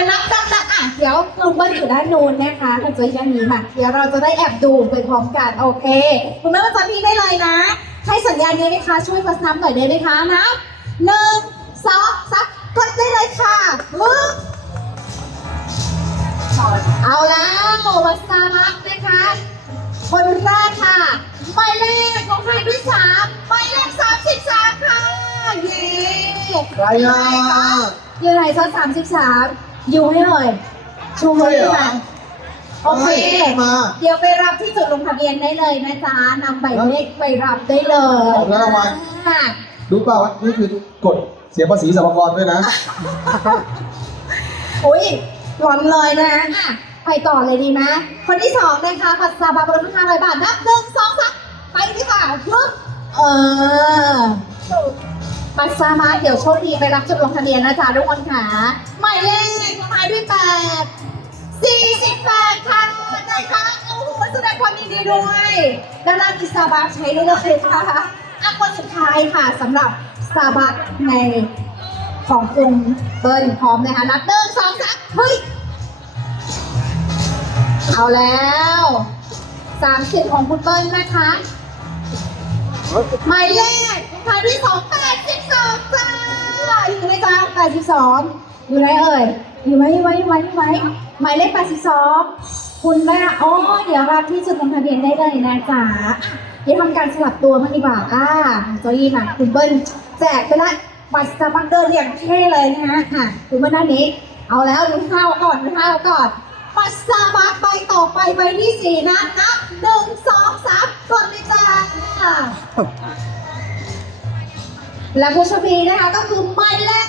จะนับนับนับอะเดี๋ยวคุณเบิ้ลอยู่ด้านนู้นนะคะคุณจอยด้านนี้มาเดี๋ยวเราจะได้แอบดูไปพร้อมกันโอเค คุณแม่ประจำที่ได้เลยนะให้สัญญาณนี้ไหมคะช่วยฟัสน้ำหน่อยได้ไหมคะนะหนึ่งสองสามกดได้เลยค่ะมึงเอาแล้ววัสามักนะคะคนแรกค่ะหมายเลขของใครด้วยสามหมายเลขสามสิบสามค่ะเย้ใครอะอยู่ไหนซอสามสิบสาม อยู่ให้เลยชูมือใช่เหรอมาโอเคมา เดี๋ยวไปรับที่จุดลงทะเบียนได้เลยนะจ๊ะนำใบเลขไปรับได้เลยของรางวัลค่ะรู้เปล่าว่านี่คือกฎเสียภาษีสรรพากรด้วยนะ อุ้ยร้อนเลยนะอะไปต่อเลยดีไหมคนที่สองนะคะปัสสาวะบนห้าร้อยบาทนับหนึ่งสองสามไปดีค่ะปึ๊บเออปัสสาวะเดี๋ยวโชคดีไปรับจุดลงทะเบียนนะจ๊ะทุกคนค่ะหมายเลขหม สี่สิบแปดค่ะนะคะโอ้โหแสดงความยินดีด้วยด้านล่างมีสตาร์บัคใช้ได้เลยค่ะอะคนสุดท้ายค่ะสำหรับสตาร์บัคในของคุณเบิร์นพร้อมนะคะนับหนึ่งสองสามเฮ้ย เอาแล้วสามสิบของคุณเบิร์นนะคะหมายเลขหมายที่สองแปดสิบสองจ้าอยู่ไหมจ้าแปดสิบสองอยู่ไหนเอ่ย อยู่ไหมอยู่ไหมอยู่ไหมอยู่ไหมหมายเลข82คุณแม่อ๋อเดี๋ยวรับที่จุดลงทะเบียนได้เลยนะจ๊ะอะเดี๋ยวทำการสลับตัวมางดีกว่าอ่าโจยี่มาคุณเบิ้ลแจกไปละบัตรสตาร์บัคเดินอย่างเท่เลยนะฮะอะคุณเบิ้ลด้านนี้ เอาแล้วดูข้าวก่อนดูข้าวก่อนบัตรสตาร์บัคใบต่อไปใบที่สี่นะนับหนึ่งสองสามกดเลยจ้าและผู้โชคดีนะคะก็คือหมายเลข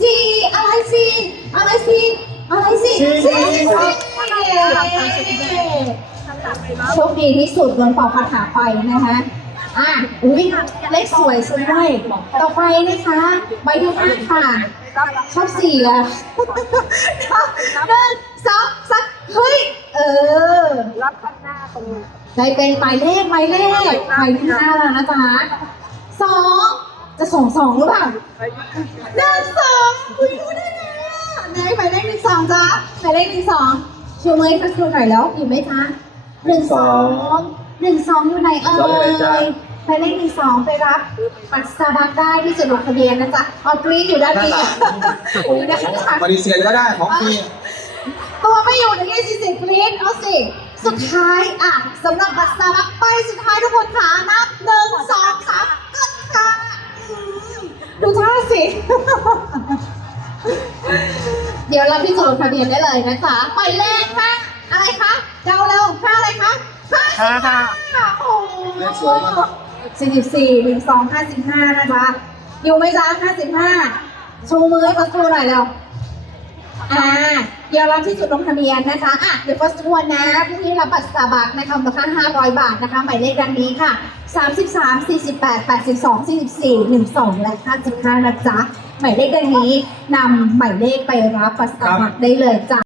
สี่ อะไรสี่อะไรสี่อะไรสี่สี่สี่โชคดีที่สุดโดนเป่าคาถาไปนะคะอะอุ้ยเลขสวยสวยต่อไปนะคะใบที่ห้าค่ะชอบสี่อะหนึ่งสองสามเฮ้ยเออรับข้างหน้าตรงได้เป็นหมายเลขหมายเลขหมายที่ห้าแล้วนะจ๊ะสอง จะส่งสองหรือเปล่าหนึ่งสองคุยรู้ได้ไงอะไหนหมายเลขหนึ่งสองจ๊ะหมายเลขหนึ่งสองชูมือให้ฟัสคูหน่อยแล้วอยู่ไหมจ๊ะหนึ่งสองหนึ่งสองอยู่ไหนเอ่สองอยู่ไหนจ๊ะยหมายเลขหนึ่งสองไปรับบัตรสตาร์บัคได้ที่จุดลงทะเบียนนะจ๊ะออกรีดอยู่ด้านด้านนี้หลังอโอ้ยู่ด้านหลังปฏิเสธก็ได้ของฟรีตัวไม่อยู่ในยี่สิบกรีดเอาสิสุดท้ายอะสำหรับบัตรสตาร์บัคไปสุดท้ายทุกคนขานับ เดี๋ยวเราพิสูจน์ทะเบียนได้เลยนะจ๊ะหมายเลขค่ะ อะไรคะเดาเร็วค่าอะไรคะห้าสิบห้าโอ้โหเลขสวยมากสี่สิบสี่หนึ่งสองห้าสิบห้านะจ๊ะอยู่ไหมจ๊ะห้าสิบห้าชูมือให้เขาชูหน่อยเร็ว อ่าเดี๋ยวรับที่จุดลงทะเบียนนะคะอะเดี๋ยว first one นะผู้ที่รับบัตรสตาร์บัคนะคะมูลค่า500 บาทนะคะ หมายเลขดังนี้ค่ะ 33 48 82 44 12 และ 55นะจ๊ะ หมายเลขดังนี้นำหมายเลขไปรับบัตรสตาร์บัคได้เลยจ้ะ